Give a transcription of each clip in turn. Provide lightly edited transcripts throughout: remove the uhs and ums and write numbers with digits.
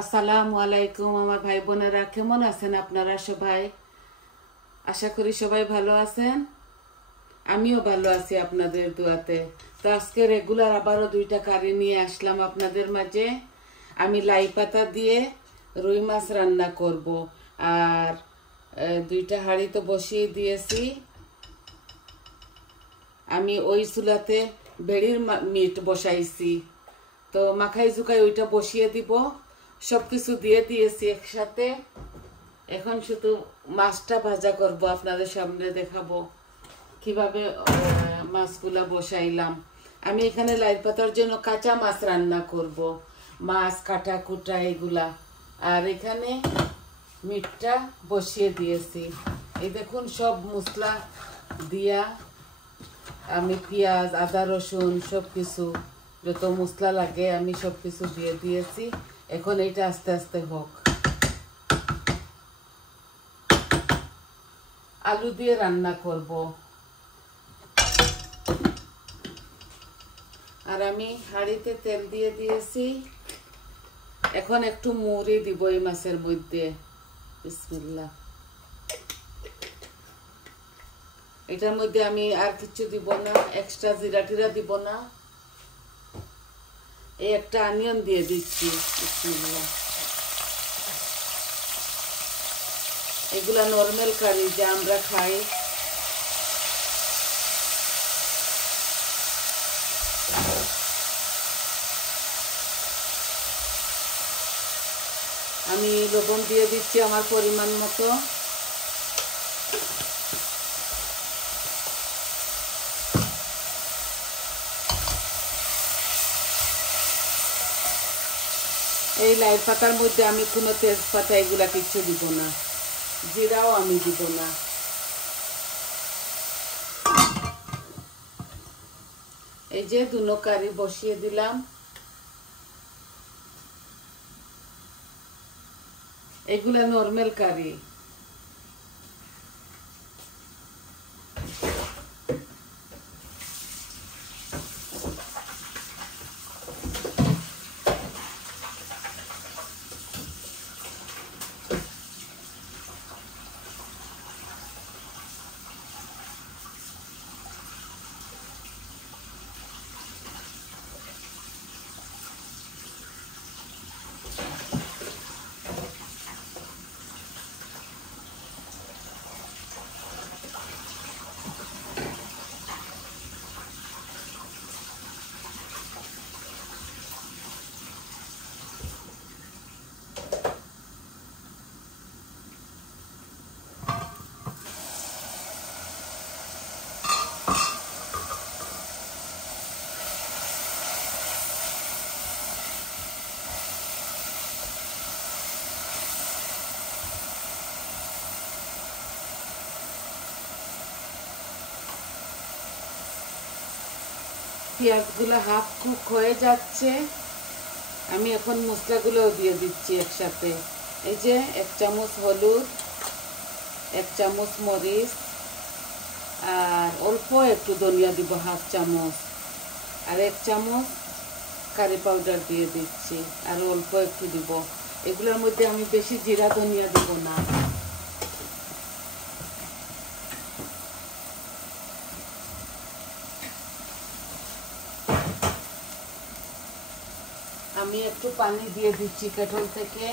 আসসালামু আলাইকুম আমার ভাই বোনেরা, কেমন আছেন আপনারা সবাই? আশা করি সবাই ভালো আছেন। আমিও ভালো আছি আপনাদের দোয়াতে। তো আজকে রেগুলার আবারও দুইটা কারি নিয়ে আসলাম আপনাদের মাঝে। আমি লাই পাতা দিয়ে রুই মাছ রান্না করব। আর দুইটা হাঁড়ি তো বসিয়ে দিয়েছি। আমি ওই চুলাতে ভেড়ির মিট বসাইছি, তো মাখাই জুকাই ওইটা বসিয়ে দিব। সব কিছু দিয়ে দিয়েছি একসাথে। এখন শুধু মাছটা ভাজা করব, আপনাদের সামনে দেখাবো কিভাবে মাছগুলা বসাইলাম। আমি এখানে লাই পাতার জন্য কাঁচা মাছ রান্না করব, মাছ কাটা কুটা এগুলা। আর এখানে মিটটা বসিয়ে দিয়েছি। এই দেখুন সব মশলা দিয়া আমি পেঁয়াজ আদা রসুন সব কিছু যত মশলা লাগে আমি সব কিছু দিয়ে দিয়েছি। এখন এইটা আস্তে আস্তে হোক। আলু দিয়ে রান্না করব। আর আমি হাঁড়িতে তেল দিয়ে দিয়েছি। এখন একটু মুড়ি দিব এই মাছের মধ্যে। বিসমিল্লাহ। এটার মধ্যে আমি আর কিছু দিব না, এক্সট্রা জিরা টিরা দিব না। এই একটা অনিয়ন দিয়ে দিচ্ছি। বিসমিল্লাহ। এগুলা নরমাল কারি যা আমরা খাই। আমি লবণ দিয়ে দিচ্ছি আমার পরিমাণ মতো। এই লাই পাতার মধ্যে আমি কোনো তেজপাতা এগুলা কিছু দিব না, জিরাও আমি দিব না। এই যে দুনো কারি বসিয়ে দিলাম। এগুলা নরমাল কারি। পেঁয়াজগুলো হাফ কুক হয়ে যাচ্ছে। আমি এখন মশলাগুলোও দিয়ে দিচ্ছি একসাথে। এই যে 1 চামচ হলুদ, 1 চামচ মরিচ, আর অল্প একটু ধনিয়া দিব হাফ চামচ, আর 1 চামচ কারি পাউডার দিয়ে দিচ্ছি, আর অল্প একটু দিব। এগুলোর মধ্যে আমি বেশি জিরা ধনিয়া দিব না। আমি একটু পানি দিয়ে দিচ্ছি কেটল থেকে।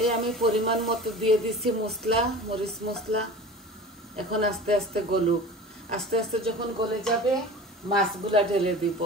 এই আমি পরিমাণ মতো দিয়ে দিচ্ছি মশলা, মরিচ মশলা। এখন আস্তে আস্তে গলুক। আস্তে আস্তে যখন গলে যাবে মাছগুলা ঢেলে দিব।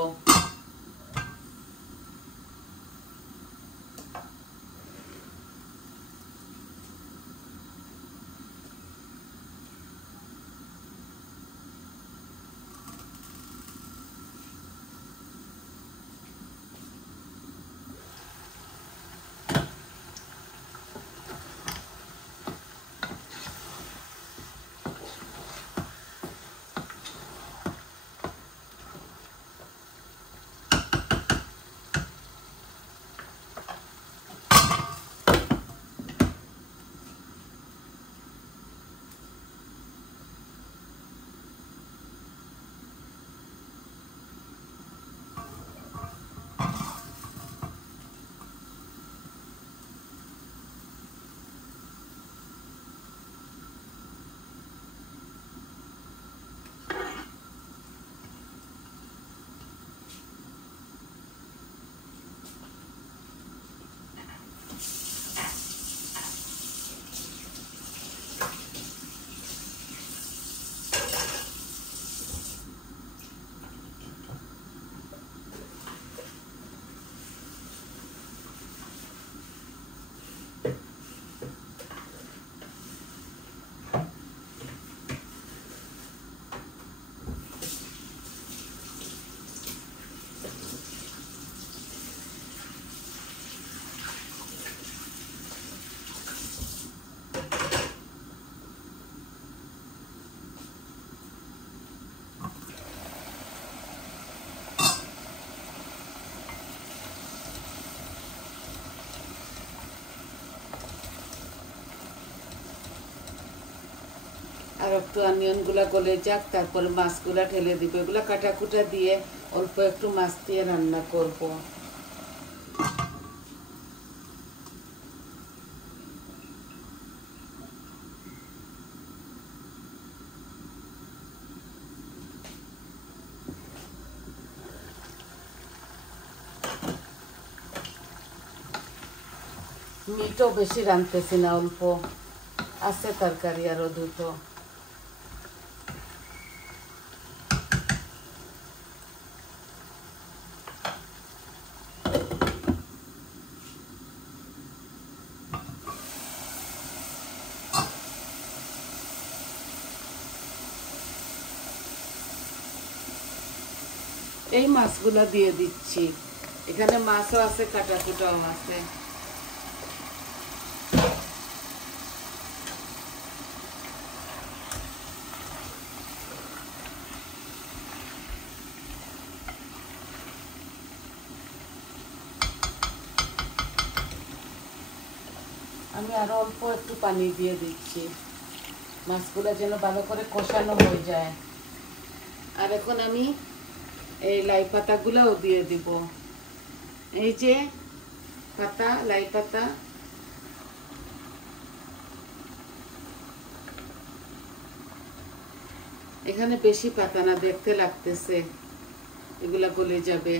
আর একটু অনিয়নগুলা গলে যাক, তারপরে মাছগুলা ঢেলে দিব। এগুলা কাটাকুটা দিয়ে অল্প একটু মাছ দিয়ে রান্না করব। মিটও বেশি রাঁধতেছি না, অল্প আছে তরকারি আরো দুটো। এই মাছগুলা দিয়ে দিচ্ছি। এখানে মাছও আছে, কাটাকুটাও আছে। আমি আরো অল্প একটু পানি দিয়ে দিচ্ছি, মাছগুলো যেন ভালো করে কষানো হয়ে যায়। আর এখন আমি এই লাই পাতাগুলোও দিয়ে দিব। এই যে পাতা, লাই পাতা, এখানে বেশি পাতা না, দেখতে লাগতেছে, এগুলা গলে যাবে।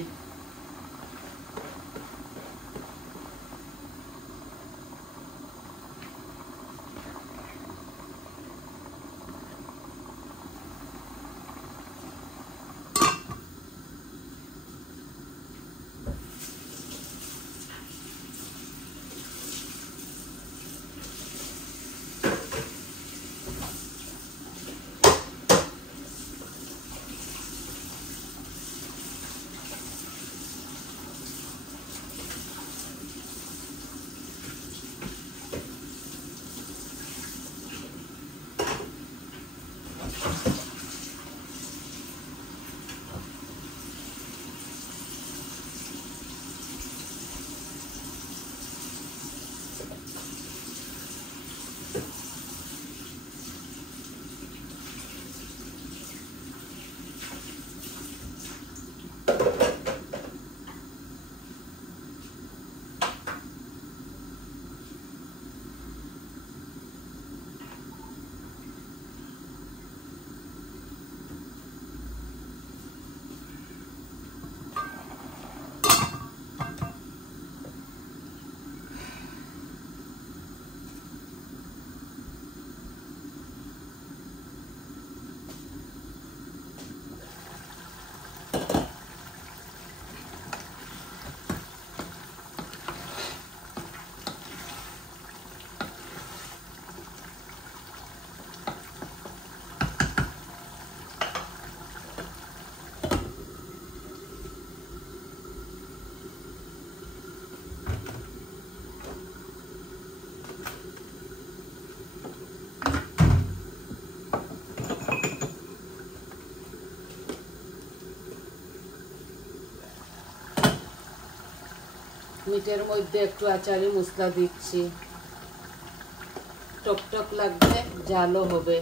মিটের মধ্যে একটু আচারি মশলা দিচ্ছি, টকটক লাগবে, ঝালও হবে।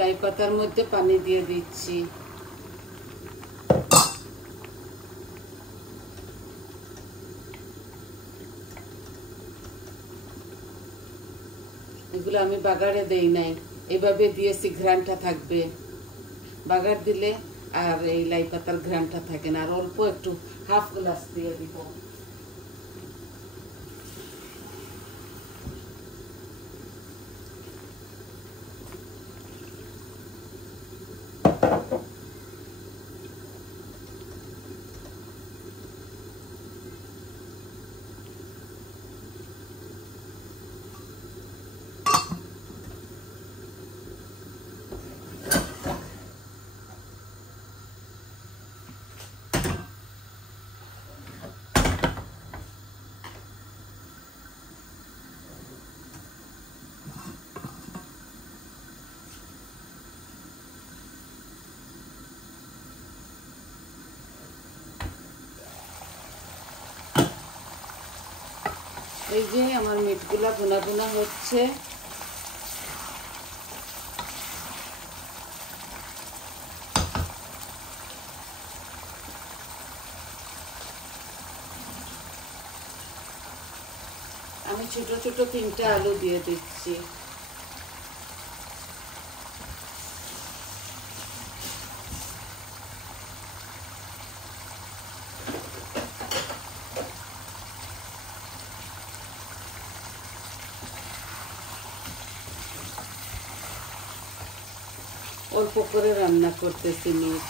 লাই পাতার মধ্যে পানি দিয়ে দিচ্ছি। এগুলো আমি বাগারে দেই নাই, এইভাবে দিয়েছি, ঘ্রাণটা থাকবে। বাগার দিলে আর এই লাই পাতার ঘ্রাণটা থাকে না। আর অল্প একটু হাফ গ্লাস দিয়ে দিব। এই যে আমার মিটগুলা ভুনা ভুনা হচ্ছে। আমি ছোট ছোট 3টা আলু দিয়ে দিচ্ছি। অল্প করে রান্না করতেছি মিট।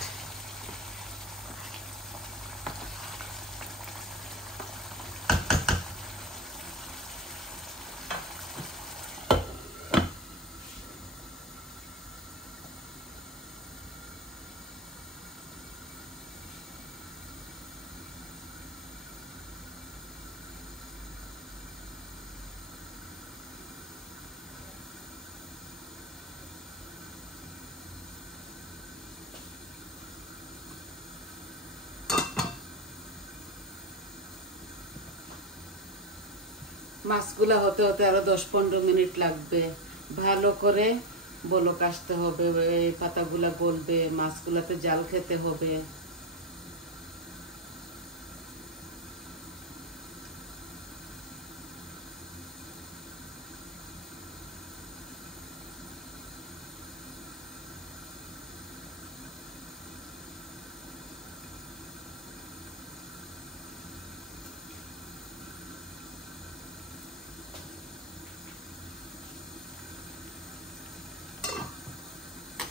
মাছগুলা হতে হতে আরো 10-15 মিনিট লাগবে। ভালো করে বলক আসতে হবে, এই পাতাগুলা গলবে, মাছগুলাতে জাল খেতে হবে।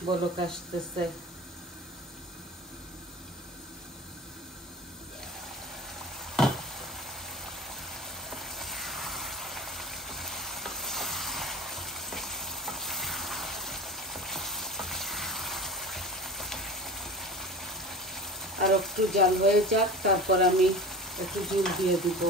বলক আসতেছে। আর একটু জাল হয়ে যাক, তারপর আমি একটু ঝোল দিয়ে দিব।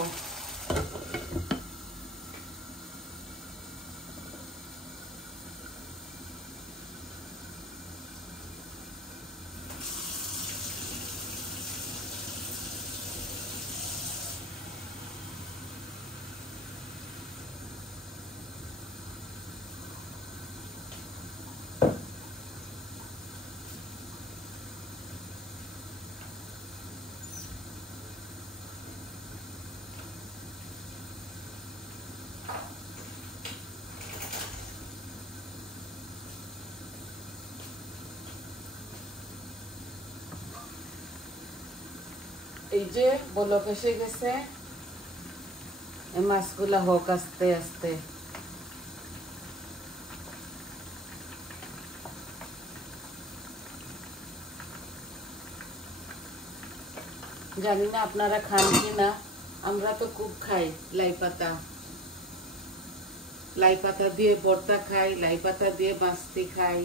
এই যে বলক এসে গেছে, মাছগুলা হোক আস্তে আস্তে। জানি না আপনারা খান কিনা, আমরা তো খুব খাই লাই পাতা। লাই পাতা দিয়ে ভর্তা খাই, লাই পাতা দিয়ে মাছটি খাই।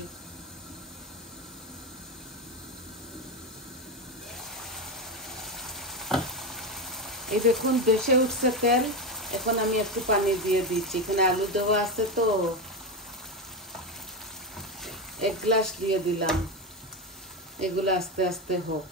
এই দেখুন বেশি উঠছে তেল। এখন আমি একটু পানি দিয়ে দিচ্ছি। এখানে আলু দেওয়া আছে তো 1 গ্লাস দিয়ে দিলাম। এগুলো আস্তে আস্তে হোক।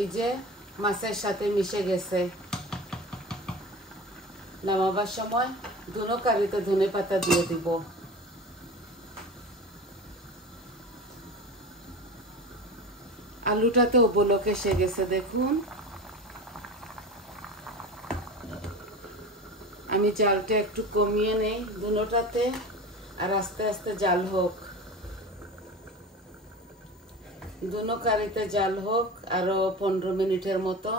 এই যে মাছের সাথে মিশে গেছে। নামাবার সময় দুনো কারিতে ধনে পাতা দিয়ে দিব। আলুটাতেও বলক এসে গেছে দেখুন। আমি জালটা একটু কমিয়ে নেই দুনোটাতে, আর আস্তে আস্তে জাল হোক, দুনো কারিতে জাল হোক আরো 15 মিনিটের মতো।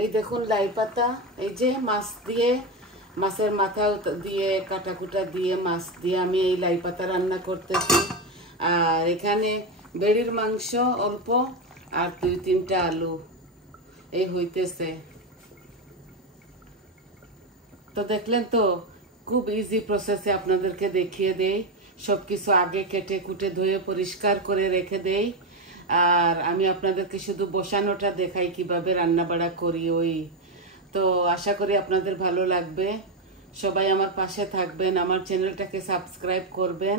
এই দেখুন লাই পাতা, এই যে মাছ দিয়ে, মাছের মাথা দিয়ে কাটাকুটা দিয়ে মাছ দিয়ে আমি এই লাই পাতা রান্না করতেছি। আর এখানে বেড়ির মাংস অল্প আর 2-3টা আলু এই হইতেছে। তো দেখলেন তো, খুব ইজি প্রসেসে আপনাদেরকে দেখিয়ে দেই। সবকিছু আগে কেটে কুটে ধুয়ে পরিষ্কার করে রেখে দেই, আর আমি আপনাদেরকে শুধু বসানোটা দেখাই কিভাবে রান্না বাড়া করি। ওই তো আশা করি আপনাদের ভালো লাগবে। সবাই আমার পাশে থাকবেন, আমার চ্যানেলটাকে সাবস্ক্রাইব করবেন,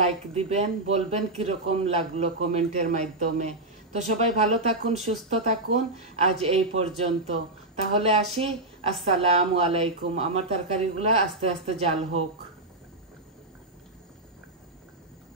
লাইক দিবেন, বলবেন কিরকম লাগলো কমেন্টের মাধ্যমে। তো সবাই ভালো থাকুন, সুস্থ থাকুন। আজ এই পর্যন্ত, তাহলে আসি। আসসালামু আলাইকুম। আমার তরকারিগুলা আস্তে আস্তে জাল হোক।